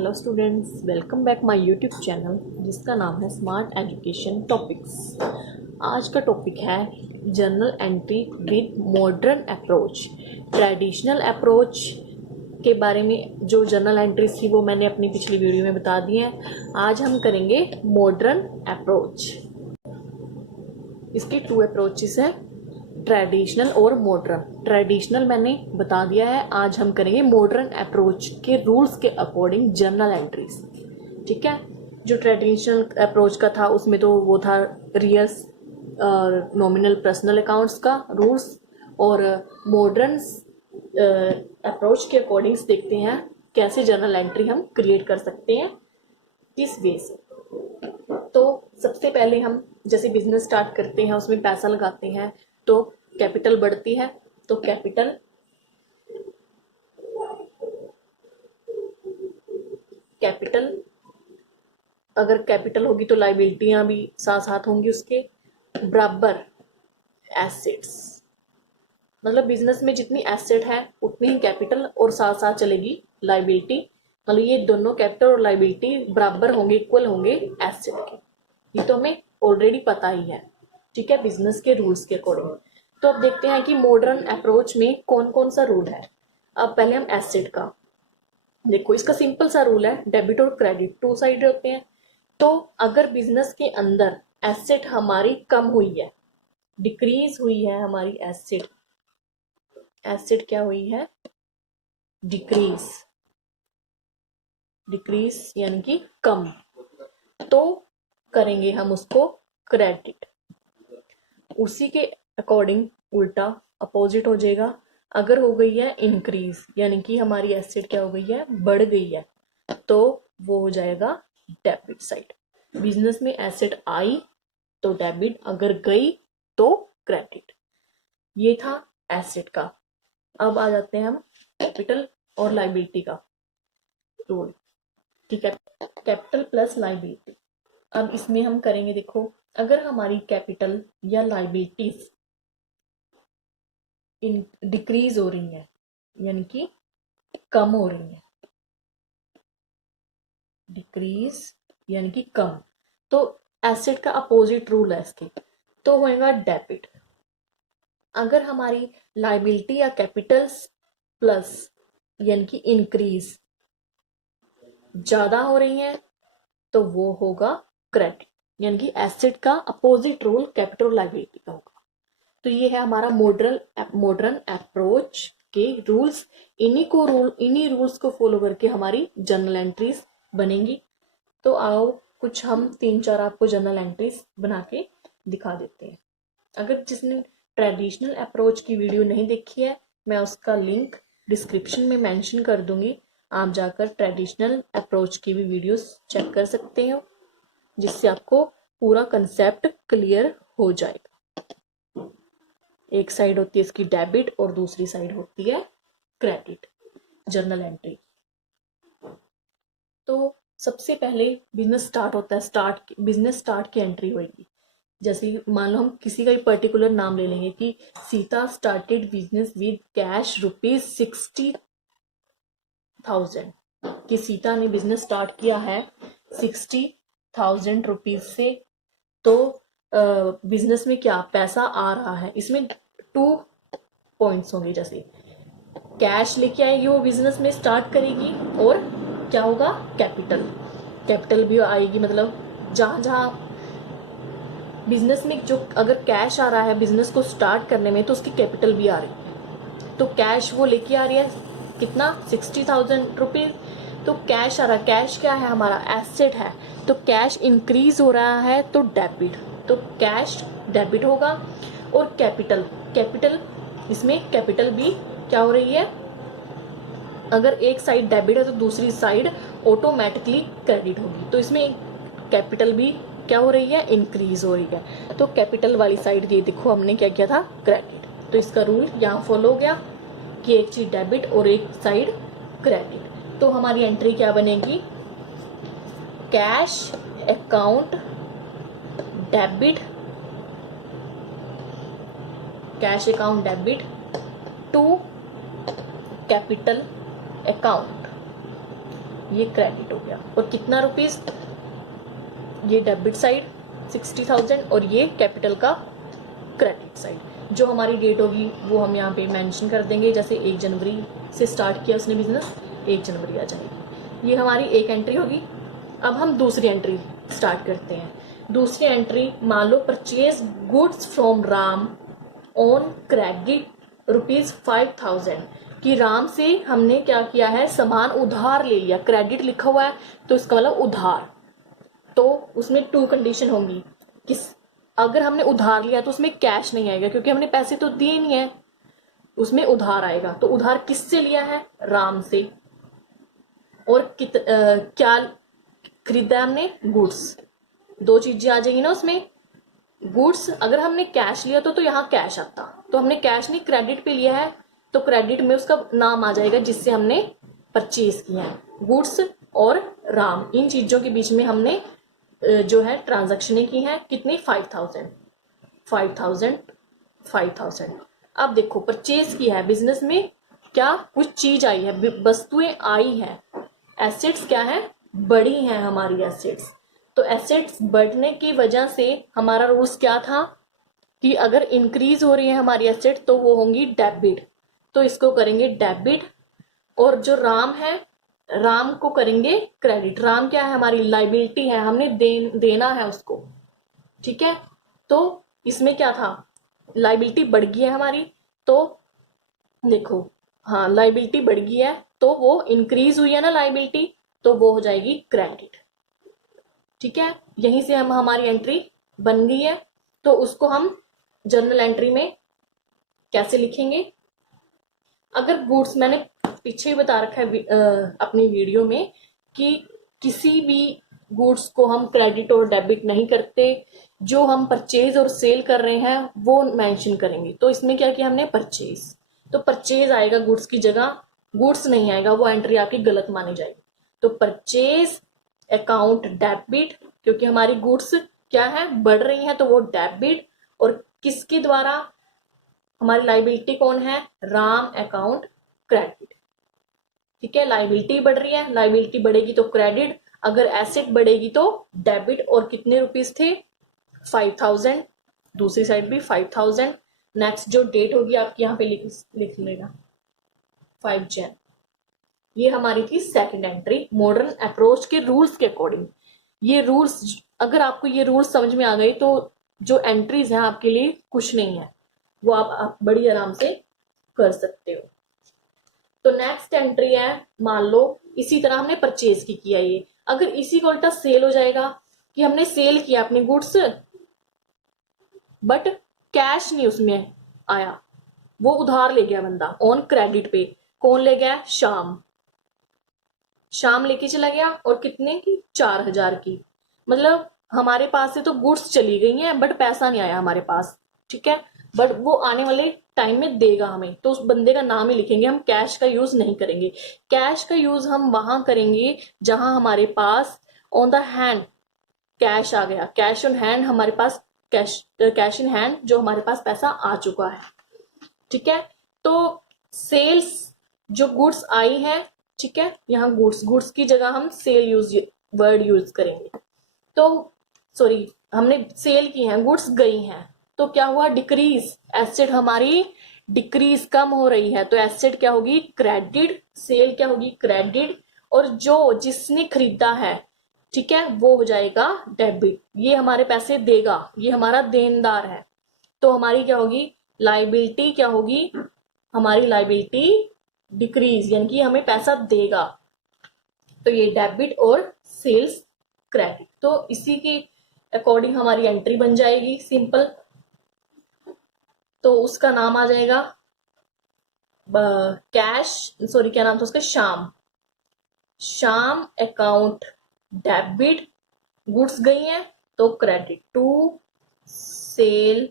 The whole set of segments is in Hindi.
Hello students, welcome back my YouTube channel जिसका नाम है स्मार्ट एजुकेशन टॉपिक्स। आज का टॉपिक है journal entry with modern approach. Traditional approach के बारे में जो जर्नल एंट्रीज थी वो मैंने अपनी पिछली वीडियो में बता दी है। आज हम करेंगे मॉडर्न अप्रोच। इसकी टू अप्रोचेस है, ट्रेडिशनल और मॉडर्न। ट्रेडिशनल मैंने बता दिया है, आज हम करेंगे मॉडर्न अप्रोच के रूल्स के अकॉर्डिंग जर्नल एंट्रीज। ठीक है, जो ट्रेडिशनल अप्रोच का था उसमें तो वो था रियल नॉमिनल पर्सनल अकाउंट्स का रूल्स, और मॉडर्न अप्रोच के अकॉर्डिंग देखते हैं कैसे जर्नल एंट्री हम क्रिएट कर सकते हैं, किस वे से। तो सबसे पहले हम जैसे बिजनेस स्टार्ट करते हैं, उसमें पैसा लगाते हैं तो कैपिटल बढ़ती है। तो कैपिटल अगर कैपिटल होगी तो लाइबिलिटियां भी साथ साथ होंगी उसके बराबर। एसेट्स मतलब बिजनेस में जितनी एसेट है उतनी ही कैपिटल और साथ साथ चलेगी लाइबिलिटी। मतलब ये दोनों कैपिटल और लाइबिलिटी बराबर होंगे, इक्वल होंगे एसेट के। ये तो हमें ऑलरेडी पता ही है, ठीक है, बिजनेस के रूल्स के अकॉर्डिंग। तो अब देखते हैं कि मॉडर्न अप्रोच में कौन कौन सा रूल है। अब पहले हम एसेट का देखो, इसका सिंपल सा रूल है, डेबिट और क्रेडिट टू साइड होते हैं। तो अगर बिजनेस के अंदर एसेट हमारी कम हुई है, डिक्रीज हुई है हमारी एसेट, एसेट क्या हुई है, डिक्रीज, डिक्रीज यानी कि कम, तो करेंगे हम उसको क्रेडिट। उसी के अकॉर्डिंग उल्टा अपोजिट हो जाएगा। अगर हो गई है इंक्रीज यानी कि हमारी एसेट क्या हो गई है, बढ़ गई है, तो वो हो जाएगा डेबिट साइड। बिजनेस में एसेट आई तो डेबिट, अगर गई तो क्रेडिट। ये था एसेट का। अब आ जाते हैं हम कैपिटल और लाइबिलिटी का रूल। ठीक है, कैपिटल प्लस लाइबिलिटी। अब इसमें हम करेंगे, देखो, अगर हमारी कैपिटल या लाइबिलिटीज डिक्रीज हो रही है यानी कि कम हो रही है, डिक्रीज यानी कि कम, तो एसेट का अपोजिट रूल है इसके, तो होएगा डेबिट। अगर हमारी लाइबिलिटी या कैपिटल्स प्लस यानी कि इंक्रीज ज्यादा हो रही है तो वो होगा क्रेडिट, यानी कि एसेट का अपोजिट रूल कैपिटल और लाइबिलिटी का होगा। तो ये है हमारा मॉडर्न अप्रोच के रूल्स। इन्हीं रूल्स को फॉलो करके हमारी जर्नल एंट्रीज बनेंगी। तो आओ कुछ हम 3-4 आपको जर्नल एंट्रीज बना के दिखा देते हैं। अगर जिसने ट्रेडिशनल अप्रोच की वीडियो नहीं देखी है, मैं उसका लिंक डिस्क्रिप्शन में मेंशन कर दूंगी, आप जाकर ट्रेडिशनल अप्रोच की भी वीडियोस चेक कर सकते हो, जिससे आपको पूरा कंसेप्ट क्लियर हो जाएगा। एक साइड होती है इसकी डेबिट और दूसरी साइड होती है क्रेडिट जर्नल एंट्री। तो सबसे पहले बिजनेस स्टार्ट होता है, बिजनेस स्टार्ट की एंट्री होगी। जैसे मान लो हम किसी का ही पर्टिकुलर नाम ले लेंगे कि Sita started business with cash ₹60,000, कि सीता ने बिजनेस स्टार्ट किया है 60,000 रुपीज से। तो बिजनेस में क्या पैसा आ रहा है, इसमें 2 पॉइंट्स होंगे। जैसे कैश लेके आएगी वो बिजनेस में स्टार्ट करेगी, और क्या होगा, कैपिटल, कैपिटल भी आएगी। मतलब जहां जहां बिजनेस में जो अगर कैश आ रहा है बिजनेस को स्टार्ट करने में, तो उसकी कैपिटल भी आ रही है। तो कैश वो लेके आ रही है कितना, 60,000 रुपीज। तो कैश आ रहा है, कैश क्या है, हमारा एसेट है। तो कैश इंक्रीज हो रहा है तो डेबिट, तो कैश डेबिट होगा। और कैपिटल, कैपिटल इसमें कैपिटल भी क्या हो रही है, अगर एक साइड डेबिट है तो दूसरी साइड ऑटोमेटिकली क्रेडिट होगी। तो इसमें कैपिटल भी क्या हो रही है, इंक्रीज हो रही है। तो कैपिटल वाली साइड ये देखो हमने क्या किया था, क्रेडिट। तो इसका रूल यहाँ फॉलो हो गया कि एक चीज डेबिट और एक साइड क्रेडिट। तो हमारी एंट्री क्या बनेगी, cash account debit, cash account debit to capital account, ये क्रेडिट हो गया। और कितना रुपीस, ये डेबिट साइड 60,000 और ये कैपिटल का क्रेडिट साइड। जो हमारी डेट होगी वो हम यहाँ पे मेंशन कर देंगे, जैसे 1 जनवरी से स्टार्ट किया उसने बिजनेस, 1 जनवरी आ जाएगी। ये हमारी एक एंट्री होगी। अब हम दूसरी एंट्री स्टार्ट करते हैं। दूसरी एंट्री, मान लो purchase goods from Ram on credit ₹5,000 कि राम से हमने क्या किया है, सामान उधार ले लिया। क्रेडिट लिखा हुआ है तो इसका मतलब उधार। तो उसमें 2 कंडीशन होंगी। किस, अगर हमने उधार लिया तो उसमें कैश नहीं आएगा क्योंकि हमने पैसे तो दिए नहीं है, उसमें उधार आएगा। तो उधार किससे लिया है, राम से। और क्या खरीदा है हमने, गुड्स। 2 चीजें आ जाएंगी ना उसमें। गुड्स अगर हमने कैश लिया तो यहाँ कैश आता, तो हमने कैश नहीं क्रेडिट पे लिया है तो क्रेडिट में उसका नाम आ जाएगा जिससे हमने परचेज किया है। गुड्स और राम, इन चीजों के बीच में हमने जो है ट्रांजैक्शनें की हैं। कितनी, 5,000। अब देखो परचेज किया है, बिजनेस में क्या कुछ चीज आई है, वस्तुएं आई हैं। एसेट्स क्या है, बड़ी हैं हमारी एसेट्स। तो एसेट्स बढ़ने की वजह से हमारा रूल्स क्या था कि अगर इंक्रीज हो रही है हमारी एसेट तो वो होंगी डेबिट, तो इसको करेंगे डेबिट। और जो राम है, राम को करेंगे क्रेडिट। राम क्या है, हमारी लाइबिलिटी है, हमने देना है उसको, ठीक है। तो इसमें क्या था, लाइबिलिटी बढ़ गई है हमारी, तो देखो, हाँ लाइबिलिटी बढ़ गई है तो वो इंक्रीज हुई है ना लाइबिलिटी, तो वो हो जाएगी क्रेडिट, ठीक है। यहीं से हम हमारी एंट्री बन गई है। तो उसको हम जर्नल एंट्री में कैसे लिखेंगे, अगर गुड्स, मैंने पीछे ही बता रखा है अपनी वीडियो में कि किसी भी गुड्स को हम क्रेडिट और डेबिट नहीं करते, जो हम परचेज और सेल कर रहे हैं वो मेंशन करेंगे। तो इसमें क्या किया हमने, परचेज, तो परचेज आएगा गुड्स की जगह, गुड्स नहीं आएगा, वो एंट्री आपकी गलत मानी जाएगी। तो परचेज अकाउंट डेबिट, क्योंकि हमारी गुड्स क्या है, बढ़ रही है तो वो डेबिट। और किसके द्वारा, हमारी लाइबिलिटी कौन है, राम अकाउंट क्रेडिट, ठीक है। लाइबिलिटी बढ़ रही है, लाइबिलिटी बढ़ेगी तो क्रेडिट, अगर एसेट बढ़ेगी तो डेबिट। और कितने रुपीस थे, 5,000, दूसरी साइड भी 5,000। नेक्स्ट जो डेट होगी आपकी यहाँ पे लिख लेना, 5 जन। ये हमारी थी सेकंड एंट्री मॉडर्न अप्रोच के रूल्स के अकॉर्डिंग। ये रूल्स, अगर आपको ये रूल्स समझ में आ गए तो जो एंट्रीज हैं आपके लिए कुछ नहीं है, वो आप बड़ी आराम से कर सकते हो। तो नेक्स्ट एंट्री है, मान लो इसी तरह हमने परचेज की किया, ये अगर इसी को उल्टा सेल हो जाएगा कि हमने सेल किया अपने गुड्स बट कैश नहीं उसमें आया, वो उधार ले गया बंदा ऑन क्रेडिट पे। कौन ले गया, शाम लेके चला गया, और कितने की, 4,000 की। मतलब हमारे पास से तो गुड्स चली गई हैं बट पैसा नहीं आया हमारे पास, ठीक है। बट वो आने वाले टाइम में देगा हमें, तो उस बंदे का नाम ही लिखेंगे, हम कैश का यूज नहीं करेंगे। कैश का यूज हम वहां करेंगे जहां हमारे पास ऑन द हैंड कैश आ गया, कैश ऑन हैंड, हमारे पास कैश इन हैंड, जो हमारे पास पैसा आ चुका है, ठीक है। तो सेल्स, जो गुड्स आई है, ठीक है, यहाँ गुड्स की जगह हम सेल वर्ड यूज करेंगे। तो सॉरी, हमने सेल की है, गुड्स गई हैं, तो क्या हुआ, डिक्रीज, एसेट हमारी डिक्रीज, कम हो रही है, तो एसेट क्या होगी, क्रेडिट, सेल क्या होगी, क्रेडिट। और जो जिसने खरीदा है, ठीक है, वो हो जाएगा डेबिट, ये हमारे पैसे देगा, ये हमारा देनदार है। तो हमारी क्या होगी, लाइबिलिटी क्या होगी, हमारी लाइबिलिटी डिक्रीज, यानी कि हमें पैसा देगा, तो ये डेबिट और सेल्स क्रेडिट। तो इसी के अकॉर्डिंग हमारी एंट्री बन जाएगी सिंपल। तो उसका नाम आ जाएगा कैश, सॉरी क्या नाम था उसका, शाम अकाउंट डेबिट, गुड्स गई हैं तो क्रेडिट टू सेल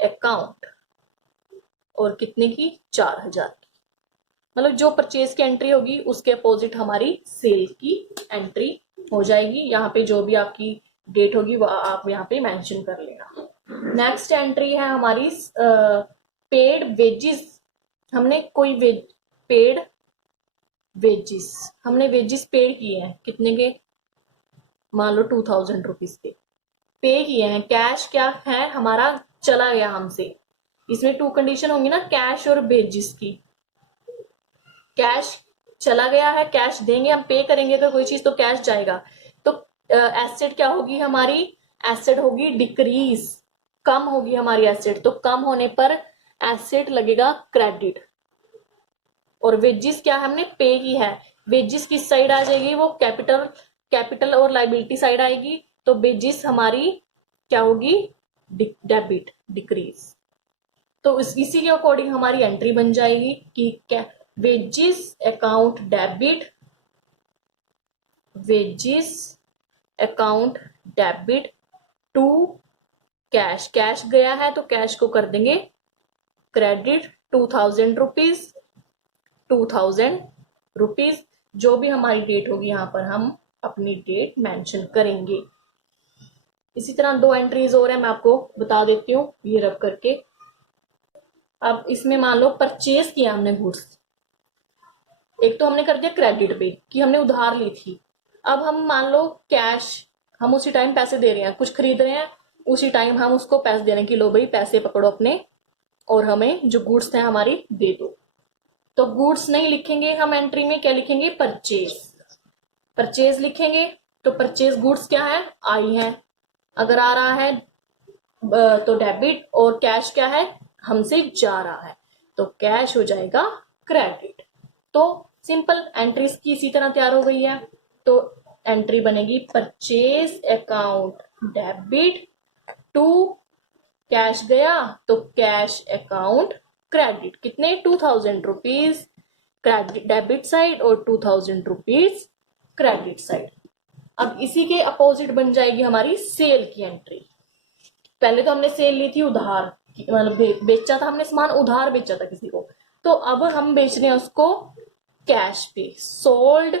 अकाउंट, और कितने की, 4,000 की। मतलब जो परचेज की एंट्री होगी उसके अपोजिट हमारी सेल की एंट्री हो जाएगी। यहाँ पे जो भी आपकी डेट होगी वो आप यहाँ पे मेंशन कर लेना। नेक्स्ट एंट्री है हमारी पेड वेजेस, हमने कोई पेड वेजिस, हमने वेजिस पे किए हैं कितने के, मान लो 2000 रुपीज के पे किए हैं। कैश क्या है हमारा, चला गया हमसे। इसमें टू कंडीशन होंगी ना, कैश और वेजिस की। कैश चला गया है, कैश देंगे हम, पे करेंगे तो कोई चीज तो कैश जाएगा। तो एसेट क्या होगी हमारी, एसेट होगी डिक्रीज, कम होगी हमारी एसेट। तो कम होने पर एसेट लगेगा क्रेडिट। और वेजिस क्या हमने पे की है, वेजिस किस साइड आ जाएगी, वो कैपिटल, कैपिटल और लाइबिलिटी साइड आएगी। तो वेजिस हमारी क्या होगी, डेबिट, डिक्रीज। तो इसी के अकॉर्डिंग हमारी एंट्री बन जाएगी कि क्या, wages account debit, wages account debit to cash, cash गया है तो कैश को कर देंगे क्रेडिट 2000 रुपीज, 2000 रुपीज। जो भी हमारी डेट होगी यहां पर हम अपनी डेट मेंशन करेंगे। इसी तरह दो एंट्रीज और है, मैं आपको बता देती हूँ ये रब करके। अब इसमें मान लो परचेज किया हमने गुड्स, एक तो हमने कर दिया क्रेडिट पे कि हमने उधार ली थी। अब हम मान लो कैश, हम उसी टाइम पैसे दे रहे हैं, कुछ खरीद रहे हैं, उसी टाइम हम उसको पैसे दे रहे हैं कि लो भाई पैसे पकड़ो अपने और हमें जो गुड्स थे हमारी दे दो। तो गुड्स नहीं लिखेंगे हम एंट्री में, क्या लिखेंगे, परचेज, परचेज लिखेंगे। तो परचेज गुड्स क्या है, आई है, अगर आ रहा है तो डेबिट, और कैश क्या है हमसे जा रहा है तो कैश हो जाएगा क्रेडिट। तो सिंपल एंट्रीज की इसी तरह तैयार हो गई है। तो एंट्री बनेगी purchase account debit to, cash गया तो कैश अकाउंट क्रेडिट, कितने 2000 रुपीज क्रेडिट डेबिट साइड और 2000 रुपीज क्रेडिट साइड। अब इसी के अपोजिट बन जाएगी हमारी सेल की एंट्री। पहले तो हमने सेल ली थी उधार, मतलब बेचा था हमने सामान, उधार बेचा था किसी को। तो अब हम बेच रहे हैं उसको कैश पे, सोल्ड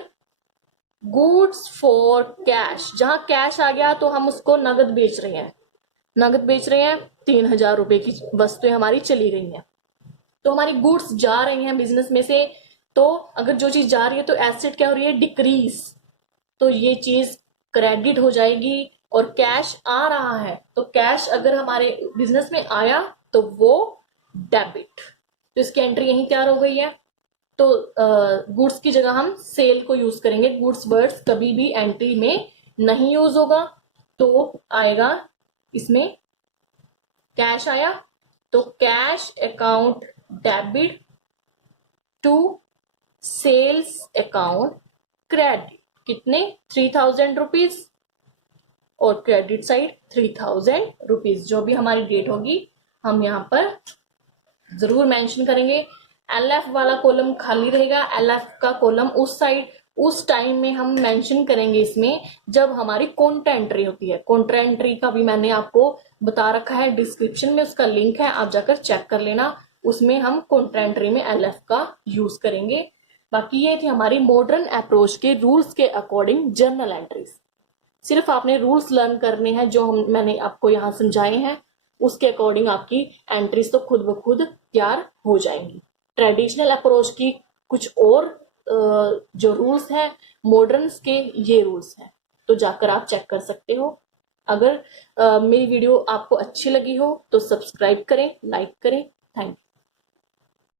गुड्स फॉर कैश। जहां कैश आ गया तो हम उसको नगद बेच रहे हैं, नगद बेच रहे हैं, 3000 रुपए की वस्तुएं हमारी चली गई हैं। तो हमारी गुड्स जा रही हैं बिजनेस में से। तो अगर जो चीज जा रही है तो एसेट क्या हो रही है, डिक्रीज। तो ये चीज क्रेडिट हो जाएगी। और कैश आ रहा है तो कैश अगर हमारे बिजनेस में आया तो वो डेबिट। तो इसकी एंट्री यही तैयार हो गई है। तो गुड्स की जगह हम सेल को यूज करेंगे, गुड्स वर्ड्स कभी भी एंट्री में नहीं यूज होगा। तो आएगा इसमें कैश आया तो cash account debit to sales account credit, कितने 3000 रुपीज, और क्रेडिट साइड 3000 रुपीज। जो भी हमारी डेट होगी हम यहाँ पर जरूर मेंशन करेंगे। एलएफ वाला कॉलम खाली रहेगा, एलएफ का कॉलम उस साइड उस टाइम में हम मेंशन करेंगे इसमें जब हमारी कॉन्ट्रा एंट्री होती है। कॉन्ट्रा एंट्री का भी मैंने आपको बता रखा है, डिस्क्रिप्शन में उसका लिंक है, आप जाकर चेक कर लेना। उसमें हम कॉन्ट्रा एंट्री में एलएफ का यूज करेंगे। बाकी ये थी हमारी मॉडर्न अप्रोच के रूल्स के अकॉर्डिंग जर्नल एंट्रीज। सिर्फ आपने रूल्स लर्न करने हैं जो मैंने आपको यहाँ समझाए हैं, उसके अकॉर्डिंग आपकी एंट्रीज तो खुद ब खुद तैयार हो जाएंगी। ट्रेडिशनल अप्रोच की कुछ और जो रूल्स हैं, मॉडर्न्स के ये रूल्स हैं, तो जाकर आप चेक कर सकते हो। अगर मेरी वीडियो आपको अच्छी लगी हो तो सब्सक्राइब करें, लाइक करें। Thank you.